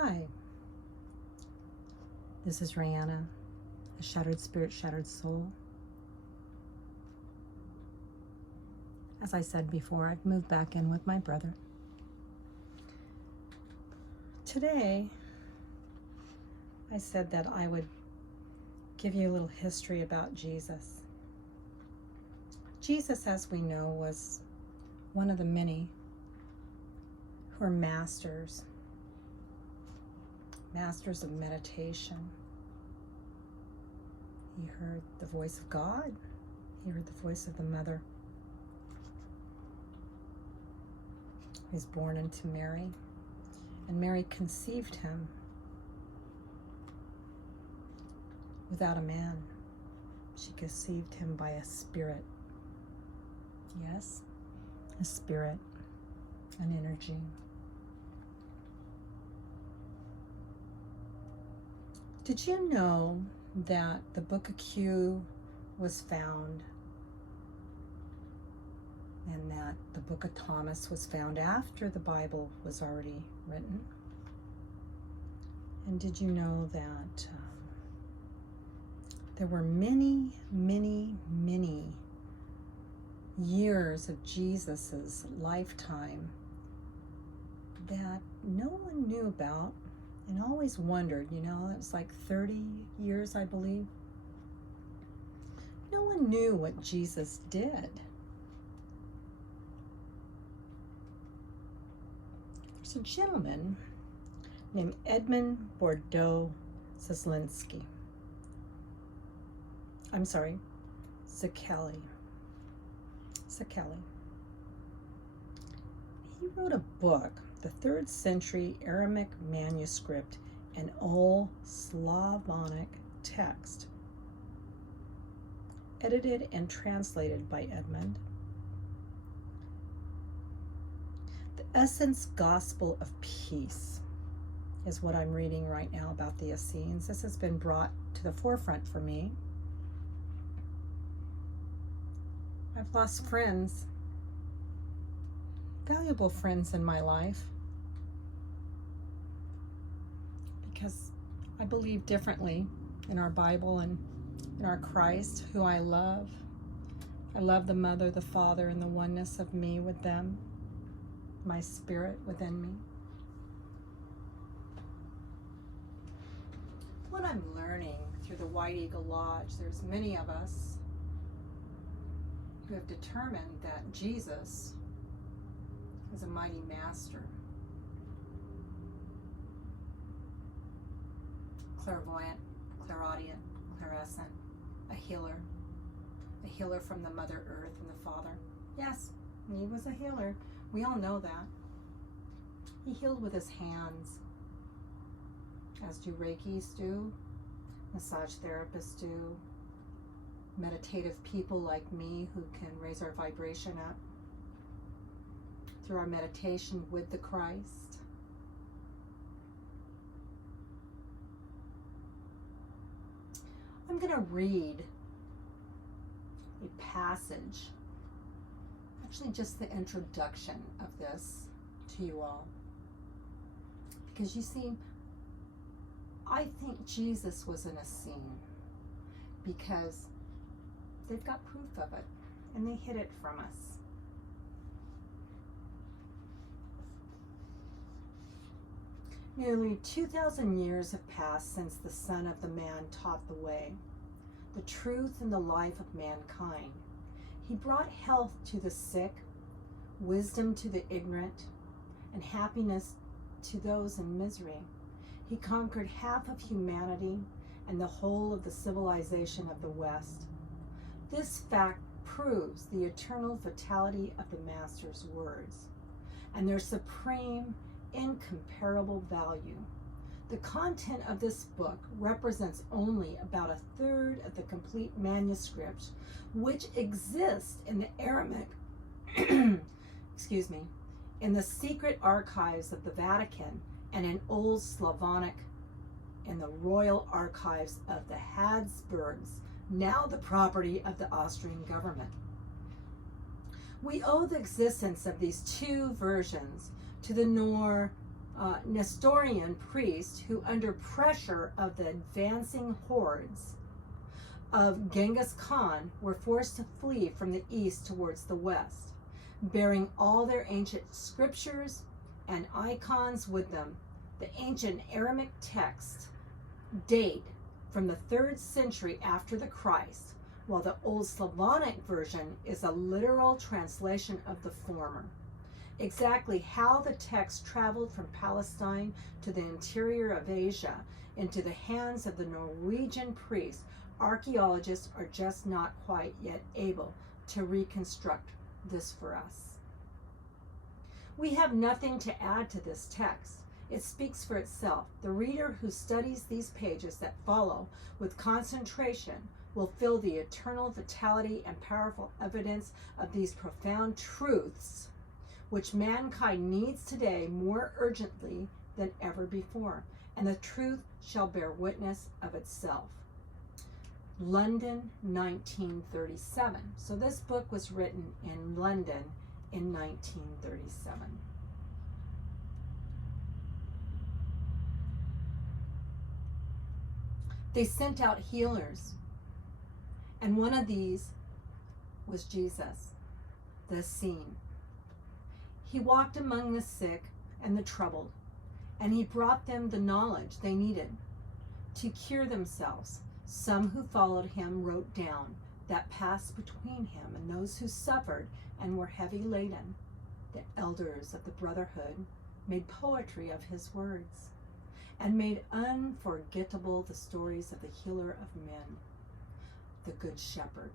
Hi, this is Rihanna, a shattered spirit, shattered soul. As I said before, I've moved back in with my brother. Today, I said that I would give you a little history about Jesus. Jesus, as we know, was one of the many who are masters of meditation. He heard the voice of God. He heard the voice of the mother. He was born into Mary, and Mary conceived him without a man. She conceived him by a spirit. Yes, a spirit, an energy. Did you know that the Book of Q was found and that the Book of Thomas was found after the Bible was already written? And did you know that there were many, many, many years of Jesus's lifetime that no one knew about and always wondered, it was like 30 years, I believe. No one knew what Jesus did. There's a gentleman named Edmund Bordeaux Zaslinski. I'm sorry, Zakelli. He wrote a book, the 3rd century Aramaic manuscript, an Old Slavonic text, edited and translated by Edmund. The Essence Gospel of Peace is what I'm reading right now about the Essenes. This has been brought to the forefront for me. I've lost friends, valuable friends in my life, because I believe differently in our Bible and in our Christ, who I love. I love the Mother, the Father, and the oneness of me with them, my spirit within me. What I'm learning through the White Eagle Lodge, there's many of us who have determined that Jesus is a mighty master, clairvoyant, clairaudient, clairescent, a healer from the Mother Earth and the Father. Yes, he was a healer. We all know that. He healed with his hands, as do Reikis do, massage therapists do, meditative people like me who can raise our vibration up through our meditation with the Christ. I'm going to read a passage, actually just the introduction of this to you all. Because you see, I think Jesus was an Essene because they've got proof of it and they hid it from us. Nearly 2,000 years have passed since the Son of the Man taught the way, the truth and the life of mankind. He brought health to the sick, wisdom to the ignorant, and happiness to those in misery. He conquered half of humanity and the whole of the civilization of the West. This fact proves the eternal vitality of the Master's words and their supreme, incomparable value. The content of this book represents only about 1/3 of the complete manuscript, which exists in the Aramaic, in the secret archives of the Vatican and in Old Slavonic in the royal archives of the Habsburgs, now the property of the Austrian government. We owe the existence of these two versions to the Nestorian priests who, under pressure of the advancing hordes of Genghis Khan, were forced to flee from the east towards the west, bearing all their ancient scriptures and icons with them. The ancient Aramaic texts date from the 3rd century after the Christ, while the Old Slavonic version is a literal translation of the former. Exactly how the text traveled from Palestine to the interior of Asia into the hands of the Norwegian priests, archaeologists are just not quite yet able to reconstruct this for us. We have nothing to add to this text. It speaks for itself. The reader who studies these pages that follow with concentration will feel the eternal vitality and powerful evidence of these profound truths, which mankind needs today more urgently than ever before, and the truth shall bear witness of itself. London, 1937. So this book was written in London in 1937. They sent out healers, and one of these was Jesus, the Essene. He walked among the sick and the troubled, and he brought them the knowledge they needed to cure themselves. Some who followed him wrote down that passed between him and those who suffered and were heavy laden. The elders of the brotherhood made poetry of his words and made unforgettable the stories of the healer of men, the good shepherd.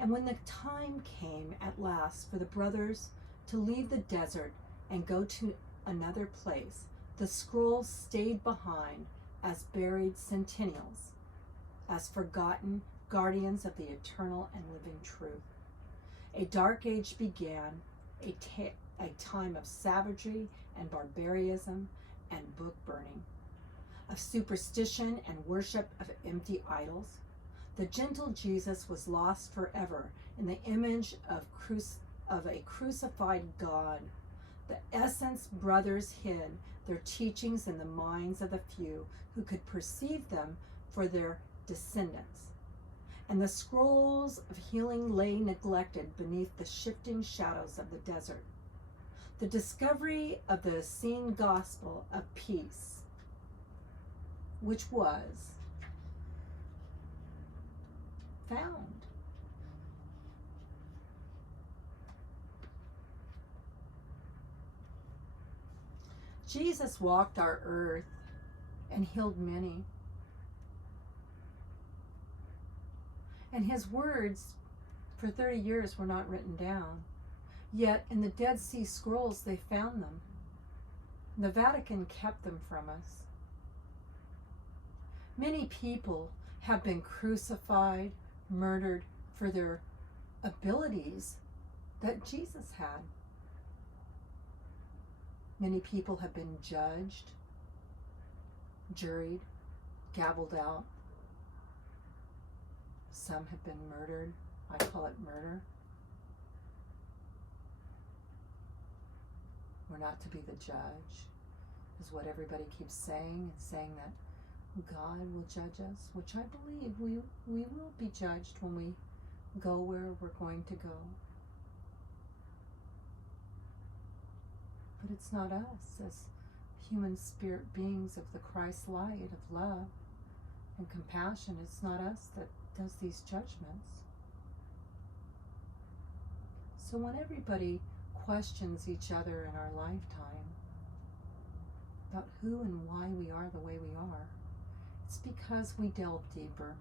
And when the time came at last for the brothers to leave the desert and go to another place, the scrolls stayed behind as buried sentinels, as forgotten guardians of the eternal and living truth. A dark age began, a time of savagery and barbarism and book burning, of superstition and worship of empty idols. The gentle Jesus was lost forever in the image of a crucified God. The essence brothers hid their teachings in the minds of the few who could perceive them for their descendants. And the scrolls of healing lay neglected beneath the shifting shadows of the desert. The discovery of the Essene gospel of peace, which was found. Jesus walked our earth and healed many. And his words for 30 years were not written down. Yet in the Dead Sea Scrolls they found them. The Vatican kept them from us. Many people have been crucified, murdered for their abilities that Jesus had. Many people have been judged, juried, gavelled out. Some have been murdered. I call it murder. We're not to be the judge, is what everybody keeps saying, and saying that God will judge us, which I believe we will be judged when we go where we're going to go. But it's not us as human spirit beings of the Christ light of love and compassion. It's not us that does these judgments. So when everybody questions each other in our lifetime about who and why we are the way we are, it's because we delve deeper.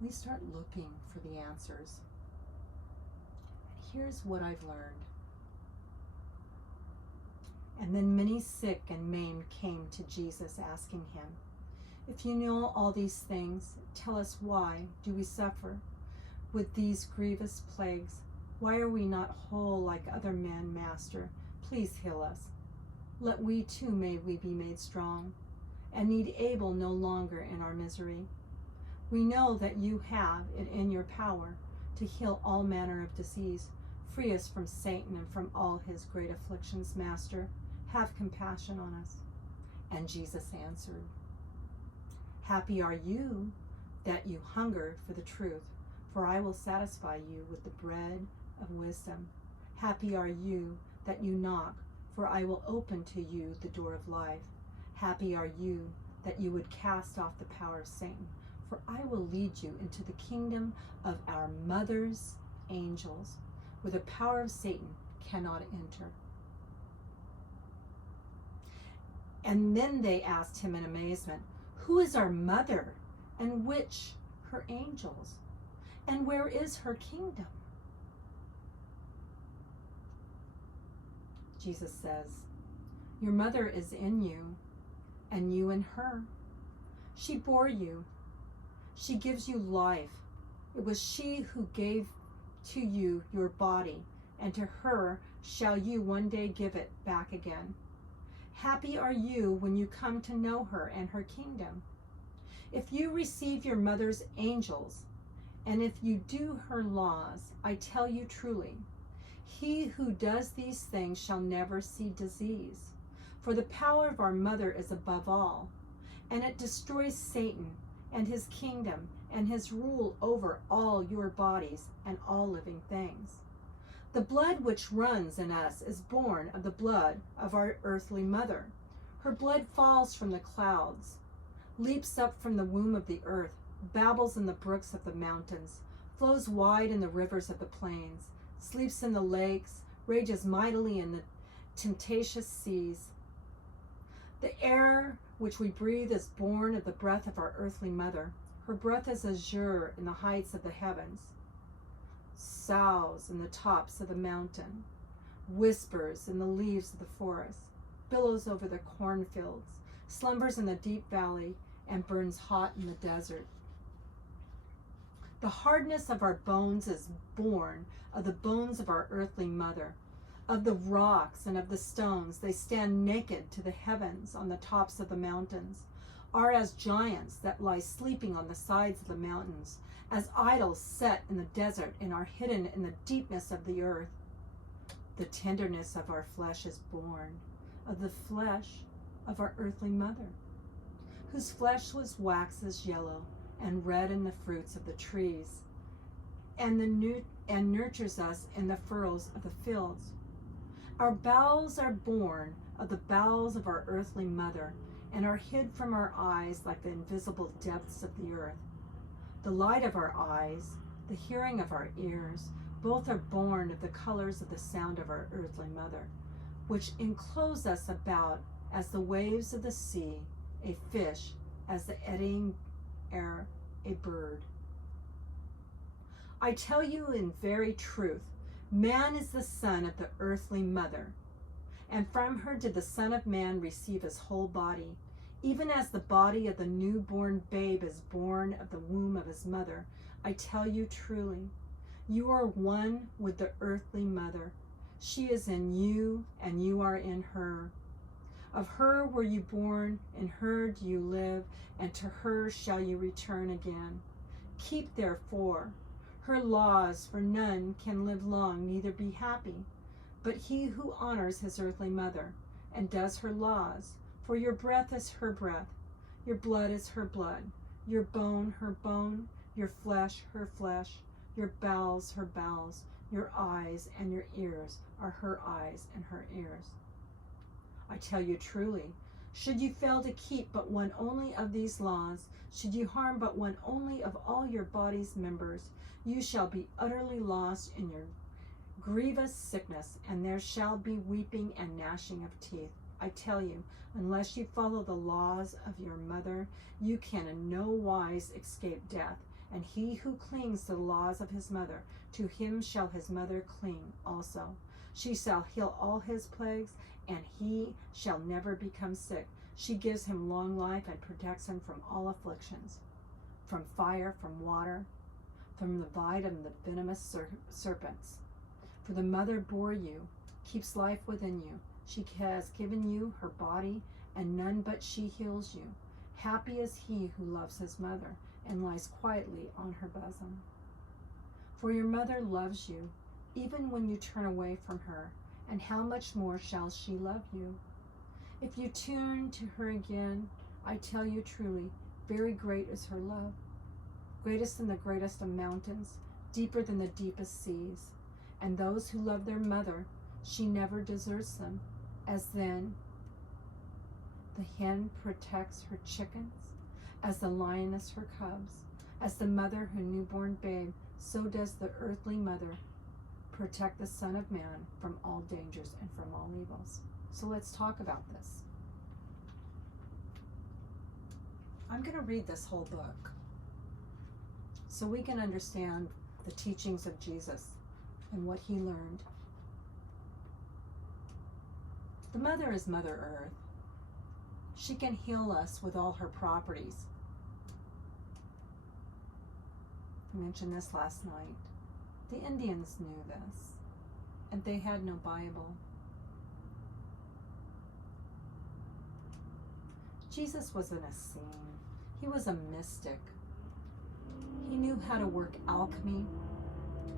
We start looking for the answers. And here's what I've learned. And then many sick and maimed came to Jesus, asking him, "If you know all these things, tell us, why do we suffer with these grievous plagues? Why are we not whole like other men, Master? Please heal us. Let we too may we be made strong, and need able no longer in our misery. We know that you have it in your power to heal all manner of disease. Free us from Satan and from all his great afflictions, Master. have compassion on us." And Jesus answered, "Happy are you that you hunger for the truth, for I will satisfy you with the bread of wisdom. Happy are you that you knock, for I will open to you the door of life. Happy are you that you would cast off the power of Satan, for I will lead you into the kingdom of our mother's angels, where the power of Satan cannot enter." And then they asked him in amazement, "Who is our mother, and which her angels? And where is her kingdom?" Jesus says, "Your mother is in you, and you in her. She bore you. She gives you life. It was she who gave to you your body, and to her shall you one day give it back again. Happy are you when you come to know her and her kingdom. If you receive your mother's angels, and if you do her laws, I tell you truly, he who does these things shall never see disease. For the power of our mother is above all, and it destroys Satan and his kingdom and his rule over all your bodies and all living things. The blood which runs in us is born of the blood of our earthly mother. Her blood falls from the clouds, leaps up from the womb of the earth, babbles in the brooks of the mountains, flows wide in the rivers of the plains, sleeps in the lakes, rages mightily in the tempestuous seas. The air which we breathe is born of the breath of our earthly mother. Her breath is azure in the heights of the heavens, sows in the tops of the mountain, whispers in the leaves of the forest, billows over the cornfields, slumbers in the deep valley, and burns hot in the desert. The hardness of our bones is born of the bones of our earthly mother. Of the rocks and of the stones, they stand naked to the heavens on the tops of the mountains, are as giants that lie sleeping on the sides of the mountains, as idols set in the desert and are hidden in the deepness of the earth. The tenderness of our flesh is born of the flesh of our earthly mother, whose flesh was waxes yellow and red in the fruits of the trees, and nurtures us in the furrows of the fields. Our bowels are born of the bowels of our earthly mother, and are hid from our eyes like the invisible depths of the earth. The light of our eyes, the hearing of our ears, both are born of the colors of the sound of our earthly mother, which enclose us about as the waves of the sea, a fish, as the eddying air, a bird. I tell you in very truth, man is the son of the earthly mother, and from her did the Son of Man receive his whole body. Even as the body of the newborn babe is born of the womb of his mother, I tell you truly, you are one with the earthly mother. She is in you, and you are in her. Of her were you born, in her do you live, and to her shall you return again. Keep therefore her laws, for none can live long, neither be happy, but he who honors his earthly mother, and does her laws. For your breath is her breath, your blood is her blood, your bone her bone, your flesh her flesh, your bowels her bowels, your eyes and your ears are her eyes and her ears. I tell you truly, should you fail to keep but one only of these laws, should you harm but one only of all your body's members, you shall be utterly lost in your grievous sickness, and there shall be weeping and gnashing of teeth. I tell you, unless you follow the laws of your mother, you can in no wise escape death. And he who clings to the laws of his mother, to him shall his mother cling also. She shall heal all his plagues, and he shall never become sick. She gives him long life and protects him from all afflictions, from fire, from water, from the bite of the venomous serpents. For the mother bore you, keeps life within you. She has given you her body, and none but she heals you. Happy is he who loves his mother, and lies quietly on her bosom. For your mother loves you, even when you turn away from her, and how much more shall she love you? If you turn to her again, I tell you truly, very great is her love, greatest than the greatest of mountains, deeper than the deepest seas. And those who love their mother, she never deserts them, as then the hen protects her chickens, as the lioness her cubs, as the mother her newborn babe, so does the earthly mother protect the Son of Man from all dangers and from all evils. So let's talk about this. I'm going to read this whole book so we can understand the teachings of Jesus and what he learned. The mother is Mother Earth. She can heal us with all her properties. I mentioned this last night. The Indians knew this, and they had no Bible. Jesus was an Essene. He was a mystic. He knew how to work alchemy.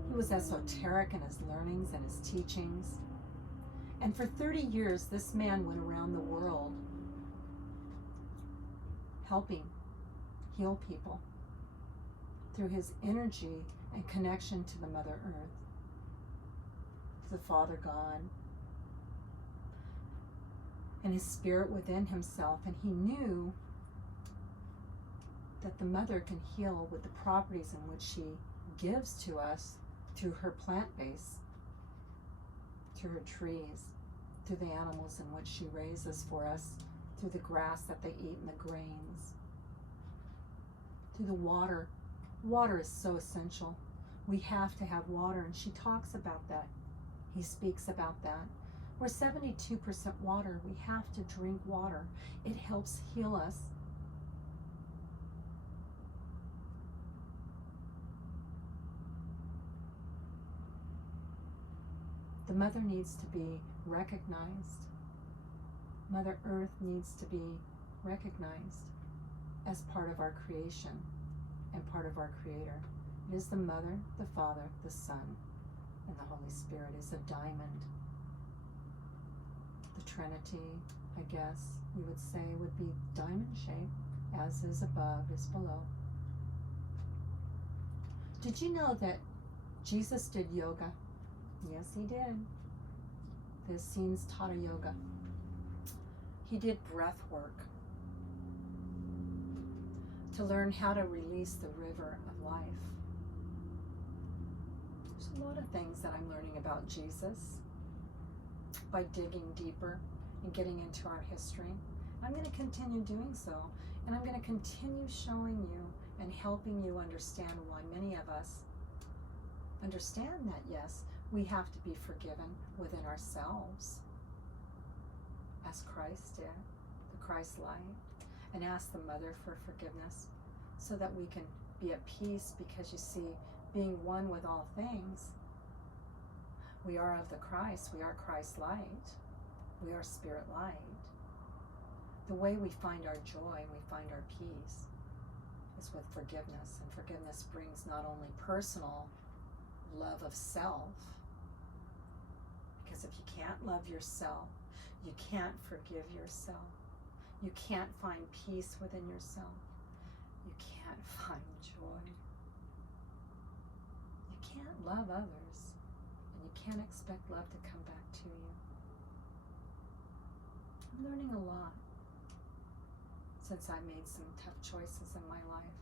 He was esoteric in his learnings and his teachings. And for 30 years, this man went around the world helping heal people through his energy and connection to the Mother Earth, to the Father God, and his spirit within himself. And he knew that the Mother can heal with the properties in which she gives to us through her plant base, through her trees, through the animals in which she raises for us, through the grass that they eat and the grains, through the water. Water is so essential. We have to have water, and she talks about that. He speaks about that. We're 72% water. We have to drink water. It helps heal us. The Mother needs to be recognized. Mother Earth needs to be recognized as part of our creation and part of our Creator. It is the Mother, the Father, the Son, and the Holy Spirit. Is a diamond. The Trinity, I guess you would say, would be diamond shaped. As is above is below. Did you know that Jesus did yoga? Yes, he did. The Essenes taught yoga. He did breath work to learn how to release the river of life. There's a lot of things that I'm learning about Jesus by digging deeper and getting into our history. I'm going to continue doing so, and I'm going to continue showing you and helping you understand why many of us understand that, yes, we have to be forgiven within ourselves, as Christ did, the Christ light, and ask the Mother for forgiveness so that we can be at peace, because you see, being one with all things, we are of the Christ, we are Christ light, we are spirit light. The way we find our joy and we find our peace is with forgiveness, and forgiveness brings not only personal love of self, because if you can't love yourself, you can't forgive yourself, you can't find peace within yourself, you can't find joy, you can't love others, and you can't expect love to come back to you. I'm learning a lot since I made some tough choices in my life.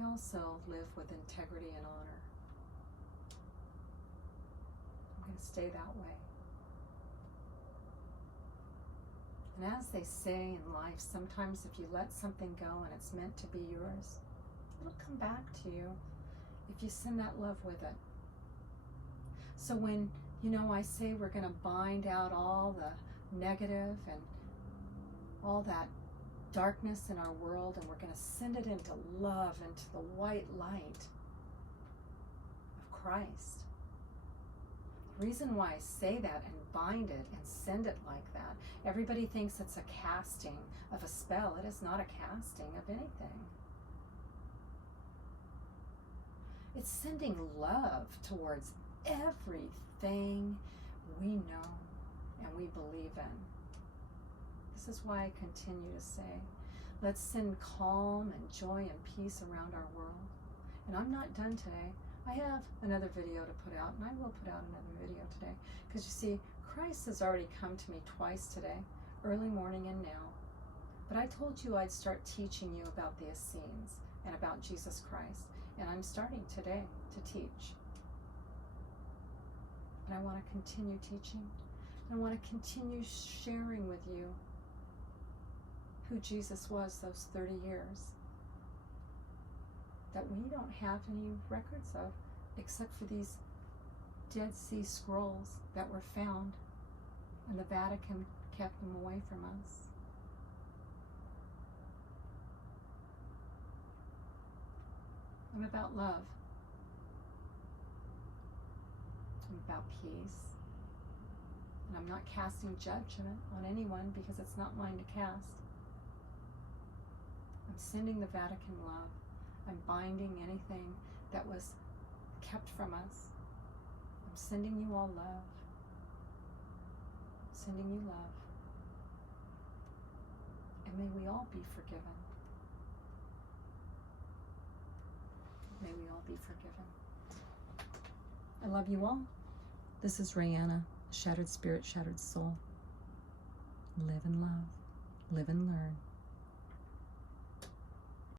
I also live with integrity and honor. I'm going to stay that way. And as they say in life, sometimes if you let something go and it's meant to be yours, it'll come back to you if you send that love with it. So when, I say we're going to bind out all the negative and all that darkness in our world, and we're going to send it into love, into the white light of Christ. The reason why I say that and bind it and send it like that, everybody thinks it's a casting of a spell. It is not a casting of anything. It's sending love towards everything we know and we believe in. This is why I continue to say, let's send calm and joy and peace around our world. And I'm not done today. I have another video to put out, and I will put out another video today. Because you see, Christ has already come to me twice today, early morning and now. But I told you I'd start teaching you about the Essenes and about Jesus Christ. And I'm starting today to teach. And I want to continue teaching. And I want to continue sharing with you who Jesus was those 30 years that we don't have any records of except for these Dead Sea Scrolls that were found, and the Vatican kept them away from us. I'm about love. I'm about peace. And I'm not casting judgment on anyone because it's not mine to cast. I'm sending the Vatican love. I'm binding anything that was kept from us. I'm sending you all love. I'm sending you love. And may we all be forgiven. May we all be forgiven. I love you all. This is Rayanna, Shattered Spirit, Shattered Soul. Live and love. Live and learn.